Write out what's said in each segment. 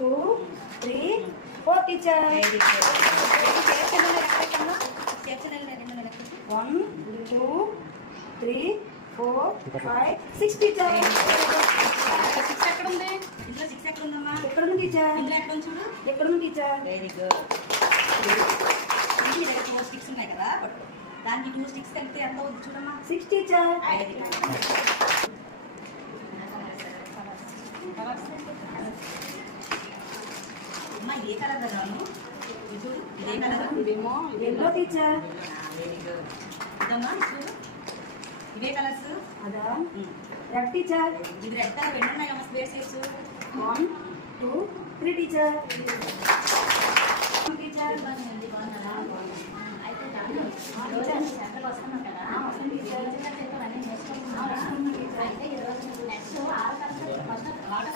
2, 3, 4 teacher. 1, 2, 3, 4, 5, 6 teacher. 6 ఎక్కడ ఉంది? ఇంట్లో 6 ఎక్కడ ఉందమ్మా? ఎక్కడ ఉంది టీచర్? ఇంట్లో ఎక్కడ ఉంది చూడు. ఎక్కడ ఉంది టీచర్? Very good. దగ్గర 4 స్టిక్స్ ఉన్నాయి కదా, దానికి 2 స్టిక్స్ కలిపితే ఎంత అవుతుంది చూడమ్మా? 6 టీచర్. Very good. అమ్మా ఏ కలర్ రాను చూడు, ఇదే కలర్. ఇదేమో ఎల్లో టీచర్. Very good. ఇదమ్మా చూడు, ఇవే కలర్స్. అదా రెడ్ టీచర్. ఇది రెడ్ కలర్ ఎన్ని ఉన్నాయమ్మా స్క్వేర్ షేప్స్? 1, 2, 3 టీచర్. టీచర్ సెంటర్కి వస్తున్నాం కదా, అన్నీ నేర్చుకుంటున్నాం. అయితే ఈరోజు నెక్స్ట్ వాటర్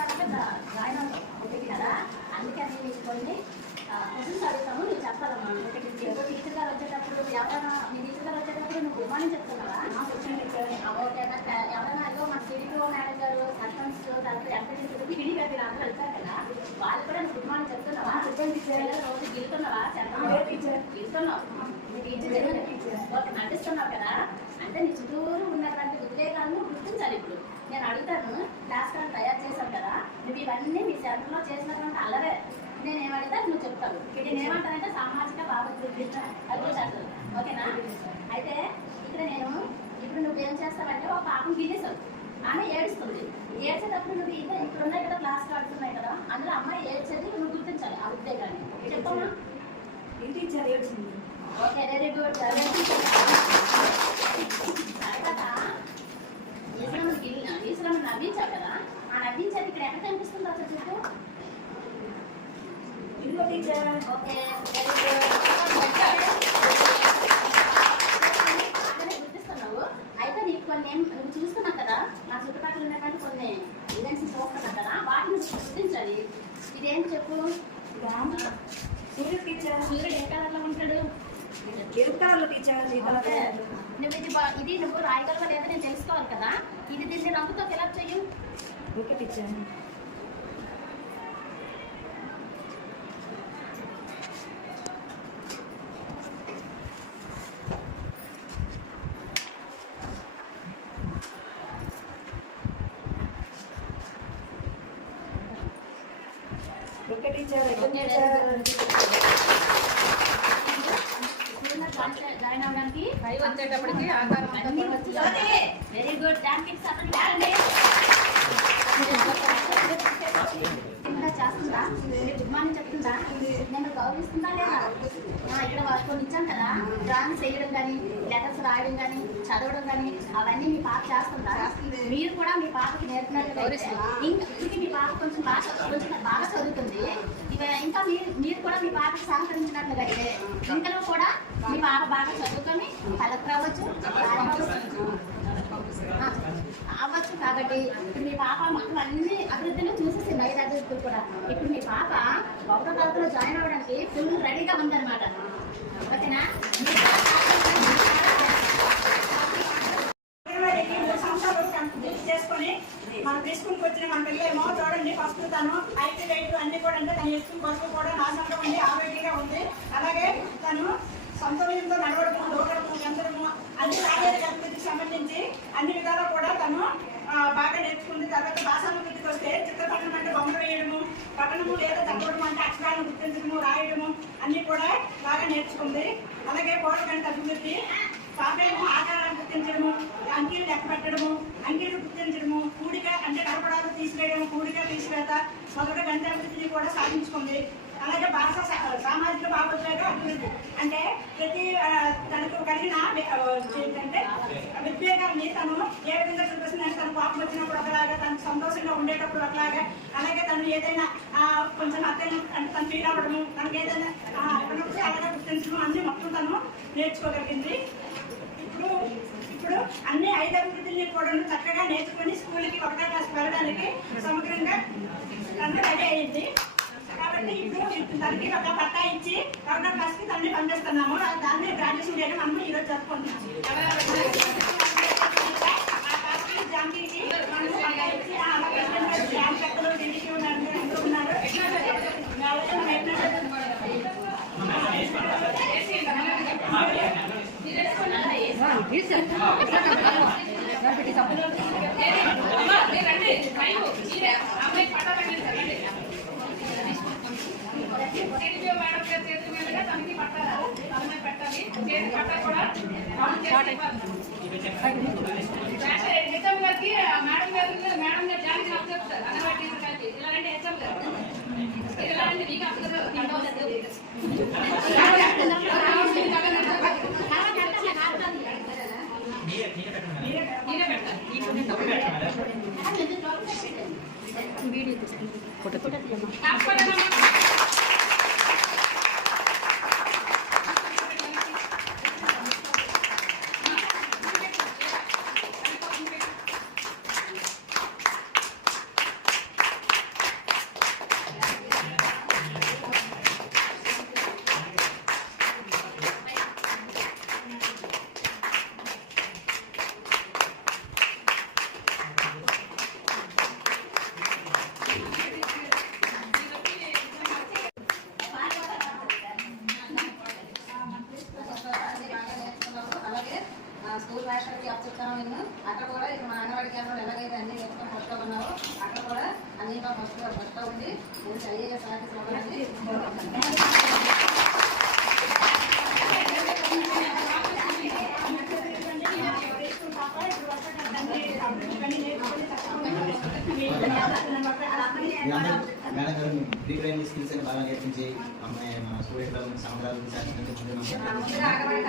కలర్ జాయిన్ అవుతుంది కదా, అందుకని నీకు కొన్ని క్వశ్చన్స్ అడుగుతాము, నువ్వు చెప్పాలమ్మా. ఏదో టీచర్ గారు వచ్చేటప్పుడు ఎవరైనా మీ టీచర్ గారు వచ్చేటప్పుడు నువ్వు గుడ్ చెప్తున్నావా? ఓకే. ఎవరైనా ఏదో మన సిడిపిఓ మేడం గారు, సర్పంచ్, తర్వాత ఎంపీ పిడి కట్టిన అందరూ వెళ్తారు కదా, వాళ్ళు కూడా నువ్వు గుడ్ మార్నింగ్ చెప్తున్నావా? రోజు గిలుతున్నావా? గిలుతున్నావు. నటిస్తున్నావు కదా, అంటే నీ చుట్టూరు ఉన్నటువంటి ఉద్వేగాలను గుర్తించాలి. ఇప్పుడు నేను అడుగుతాను, క్లాస్ కార్డ్ తయారు చేశాను కదా, నువ్వు ఇవన్నీ మీ సెంటర్లో చేసినటువంటి అల్లరే నేనేమడితే నువ్వు చెప్తావు. నేనేమంటానంటే సామాజిక అభివృద్ధి. ఓకేనా? అయితే ఇక్కడ ఇప్పుడు నువ్వేం చేస్తావంటే ఒక పాపం గిల్లేసావు, ఆమె ఏడుస్తుంది. ఏడ్చేటప్పుడు నువ్వు ఇప్పుడు ఉన్నాయి కదా, క్లాస్ కార్డ్స్ ఉన్నాయి కదా, అందులో అమ్మాయి ఏడ్చేది నువ్వు గుర్తించాలి ఆ ఉద్వేగాన్ని. చెప్పమ్మా. టీచర్ ఏడ్చింది. Okay, very good. తర్వాత ఈశ్వరమ్మ నవ్వించావు కదా, ఆ నవ్వించేది ఇక్కడ ఎక్కడ కనిపిస్తుంది అసలు చెప్పు? ఇదిగో టీచర్. Okay, very good. అక్కడే గుర్తిస్తున్నావు. అయితే నీకు కొన్ని నువ్వు చూస్తున్నావు కదా, నా చుట్టుపక్కల ఉన్నటువంటి కొన్ని ఈవెంట్స్ చూస్తున్నావు కదా, వాటిని గుర్తించాలి. ఇదేంటి చెప్పు? సూర్యుడు టీచర్. సూర్యుడు ఏ కలర్లో ఉంటాడు? ఎరుపు కలర్లో టీచర్. ఇది నువ్వు రాయగలవా లేదా నేను తెలుసుకోవాలి కదా, ఇది దీన్ని రంగుతో ఫిలప్ చెయ్యి. Okay teacher. Okay teacher. Join అవడానికి వచ్చేటప్పటికి వెరీ గుడ్. చేస్తుందా? గుడ్ మార్నింగ్ చెప్తుందా? నేను గౌరవిస్తుందా లేదా? ఇక్కడ కొన్ని ఇచ్చాను కదా, డ్రాయింగ్స్ వేయడం కానీ, లెటర్స్ రాయడం కానీ, చదవడం కానీ, అవన్నీ మీ పాప చేస్తుందా? మీరు కూడా మీ పాపకి నేర్పినట్లయితే ఇంకా మీ పాప కొంచెం బాగా చదువుతుంది. ఇంకా మీరు కూడా మీ పాపకి సహకరించినట్లయితే ఇంకలో కూడా మీ పాప బాగా చదువుకొని కలెక్టర్ అవ్వచ్చు అవ్వచ్చు. కాబట్టి ఇప్పుడు మీ పాప మొత్తం అన్ని అభివృద్ధిలో చూసేసి నైట్ అభివృద్ధులు కూడా ఇప్పుడు మీ పాప 1వ తరగతిలో జాయిన్ అవ్వడానికి ఫుల్ రెడీగా ఉందన్నమాట. ఓకేనా? చేసుకొని మన స్కూల్కి వచ్చిన మన పిల్లలేమో చూడండి, ఫస్ట్ తను ఐటీ రైట్ అన్ని కూడా అంటే తన స్కూల్ బస్సు కూడా నాశనంగా ఉంది, ఆరోగ్యంగా ఉంది. అలాగే తను సంతోషంతో నడవడము, దూడము, గంతడము అన్ని శారీరక అభివృద్ధికి సంబంధించి అన్ని విధాలు కూడా తను బాగా నేర్చుకుంది. తర్వాత భాషాభివృద్ధికి వస్తే చిత్రపటం అంటే బొమ్మ వేయడము, పట్టణము లేదా చదవడం అంటే అక్షరాలను గుర్తించడము, రాయడము అన్ని కూడా బాగా నేర్చుకుంది. అలాగే పోషకంట అభివృద్ధి, పాపేమో ఆకారాన్ని గుర్తించడము, అంకీలు లెక్క పెట్టడము, అంకీలు గుర్తించడము, కూడిక అంటే కలపడాలు తీసివేయడం, కూడిక తీసివేత మొదటి గంట అభివృద్ధిని కూడా సాధించుకుంది. అలాగే భాష సామాజిక భావోద్వేగ అభివృద్ధి అంటే ప్రతి తనకు కలిగిన ఏంటంటే ఉద్వేగాన్ని తను ఏ విధంగా చూపిస్తుందంటే తను కోపం వచ్చినప్పుడు ఒకలాగా, తనకు సంతోషంగా ఉండేటప్పుడు ఒకలాగా, అలాగే తను ఏదైనా కొంచెం అర్థం అంటే తను ఫీల్ అవ్వడము, తనకు ఏదైనా అలాగే గుర్తించడం అన్ని మొత్తం తను నేర్చుకోగలిగింది. ఇప్పుడు అన్ని 5 అభివృద్ధుల్ని కూడా చక్కగా నేర్చుకుని స్కూల్కి 1వ క్లాస్కి వెళ్ళడానికి సమగ్రంగా రెడీ అయ్యింది. కాబట్టి ఇప్పుడు తనకి ఒక పట్టా ఇచ్చి 1వ క్లాస్కి తనని పంపిస్తున్నాము. దాన్ని గ్రాడ్యుయేషన్ చేయడం మనం ఈరోజు జరుపుకుంటున్నాము. జాంగీకి మనం ఇచ్చి పెద్దలు ఢిల్లీకి ఉన్నారు. స్కూల్ మాస్టర్కి అప్చెప్తాను నేను అక్కడ కూడా ఇక్కడ మా అంగన్వాడీ కేంద్రంలో ఎలాగైతే అన్ని నేర్చుకుని ఫస్ట్ ఉన్నారో అక్కడ కూడా అన్నింటిలో ఫస్ట్ ఉంది నేను సరిగా సాధించాలని మేడం గారు ప్రీ ప్రైమరీ స్కిల్స్ అని బాగా నేర్పించి అమ్మాయి మన స్టూడెంట్ సమగ్రాలు